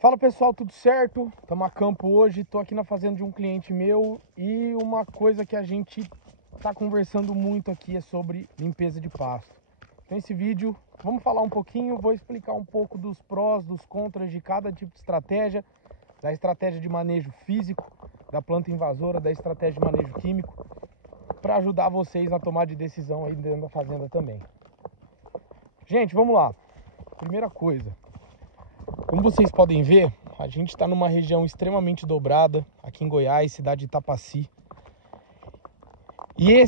Fala pessoal, tudo certo? Estamos a campo hoje, estou aqui na fazenda de um cliente meu e uma coisa que a gente está conversando muito aqui é sobre limpeza de pasto. Então esse vídeo, vamos falar um pouquinho, vou explicar um pouco dos prós, dos contras de cada tipo de estratégia, da estratégia de manejo físico, da planta invasora, da estratégia de manejo químico, para ajudar vocês na tomada de decisão aí dentro da fazenda também. Gente, vamos lá. Primeira coisa, como vocês podem ver, a gente está numa região extremamente dobrada, aqui em Goiás, cidade de Itapaci. E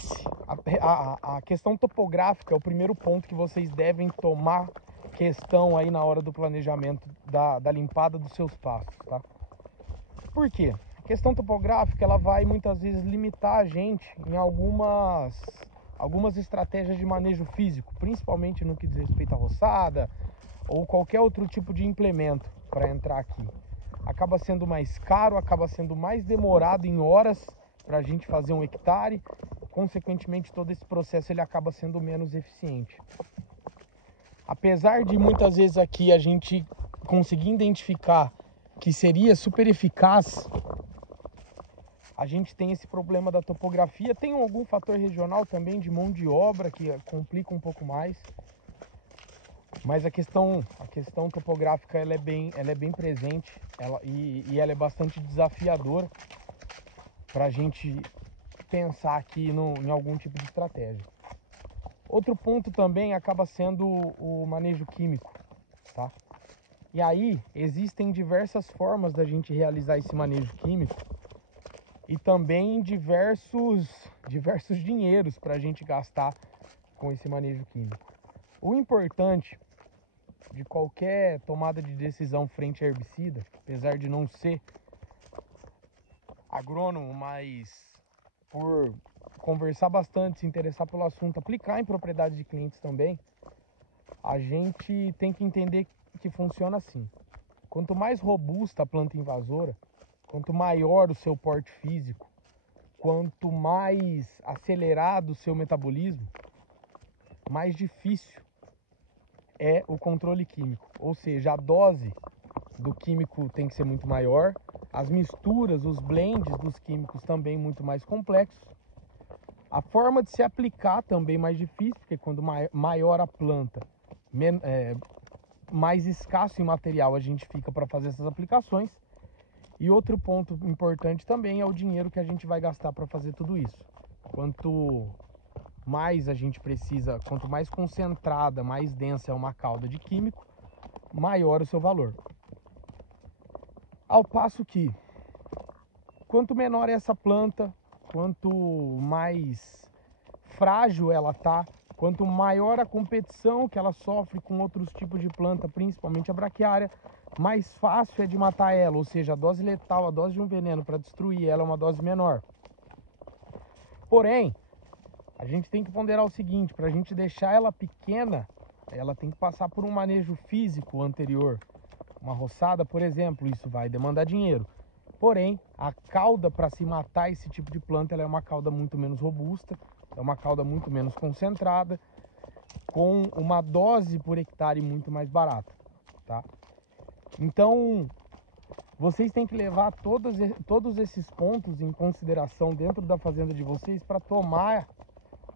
a questão topográfica é o primeiro ponto que vocês devem tomar questão aí na hora do planejamento da limpada dos seus pastos, tá? Por quê? A questão topográfica, ela vai muitas vezes limitar a gente em algumas estratégias de manejo físico, principalmente no que diz respeito à roçada, ou qualquer outro tipo de implemento para entrar aqui. Acaba sendo mais caro, acaba sendo mais demorado em horas para a gente fazer um hectare, consequentemente todo esse processo ele acaba sendo menos eficiente. Apesar de muitas vezes aqui a gente conseguir identificar que seria super eficaz, a gente tem esse problema da topografia, tem algum fator regional também de mão de obra que complica um pouco mais. Mas a questão topográfica ela é bem presente e ela é bastante desafiadora para a gente pensar aqui em algum tipo de estratégia. Outro ponto também acaba sendo o manejo químico, tá? E aí existem diversas formas da gente realizar esse manejo químico e também diversos dinheiros para a gente gastar com esse manejo químico. O importante de qualquer tomada de decisão frente a herbicida, apesar de não ser agrônomo, mas por conversar bastante, se interessar pelo assunto, aplicar em propriedades de clientes também, a gente tem que entender que funciona assim. Quanto mais robusta a planta invasora, quanto maior o seu porte físico, quanto mais acelerado o seu metabolismo, mais difícil é o controle químico, ou seja, a dose do químico tem que ser muito maior, as misturas, os blends dos químicos também muito mais complexos, a forma de se aplicar também mais difícil, porque quando maior a planta, mais escasso em material a gente fica para fazer essas aplicações. E outro ponto importante também é o dinheiro que a gente vai gastar para fazer tudo isso. Quanto mais a gente precisa, quanto mais concentrada, mais densa é uma cauda de químico, maior o seu valor. Ao passo que, quanto menor é essa planta, quanto mais frágil ela tá, quanto maior a competição que ela sofre com outros tipos de planta, principalmente a braquiária, mais fácil é de matar ela, ou seja, a dose letal, a dose de um veneno para destruir ela é uma dose menor. Porém, a gente tem que ponderar o seguinte, para a gente deixar ela pequena, ela tem que passar por um manejo físico anterior. Uma roçada, por exemplo, isso vai demandar dinheiro. Porém, a cauda para se matar esse tipo de planta, ela é uma cauda muito menos robusta, é uma cauda muito menos concentrada, com uma dose por hectare muito mais barata, tá? Então, vocês têm que levar todos esses pontos em consideração dentro da fazenda de vocês para tomar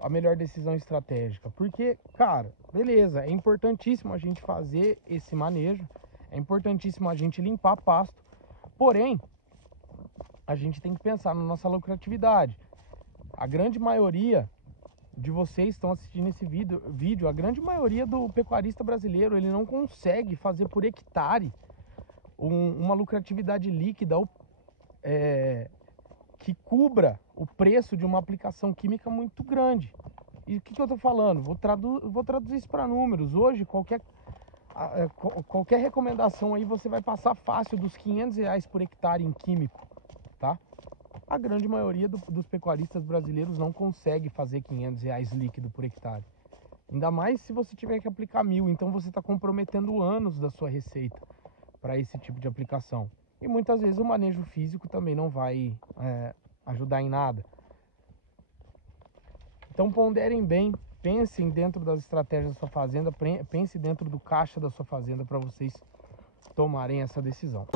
a melhor decisão estratégica. Porque, cara, beleza, é importantíssimo a gente fazer esse manejo, é importantíssimo a gente limpar pasto, porém, a gente tem que pensar na nossa lucratividade. A grande maioria de vocês estão assistindo esse vídeo, a grande maioria do pecuarista brasileiro, ele não consegue fazer por hectare uma lucratividade líquida que cubra o preço de uma aplicação química muito grande. E o que eu estou falando? Vou traduzir isso para números. Hoje, qualquer recomendação aí você vai passar fácil dos R$ 500 por hectare em químico, tá? A grande maioria dos pecuaristas brasileiros não consegue fazer R$ 500 líquido por hectare. Ainda mais se você tiver que aplicar 1.000, então você está comprometendo anos da sua receita para esse tipo de aplicação. E muitas vezes o manejo físico também não vai ajudar em nada. Então ponderem bem, pensem dentro das estratégias da sua fazenda, pense dentro do caixa da sua fazenda para vocês tomarem essa decisão.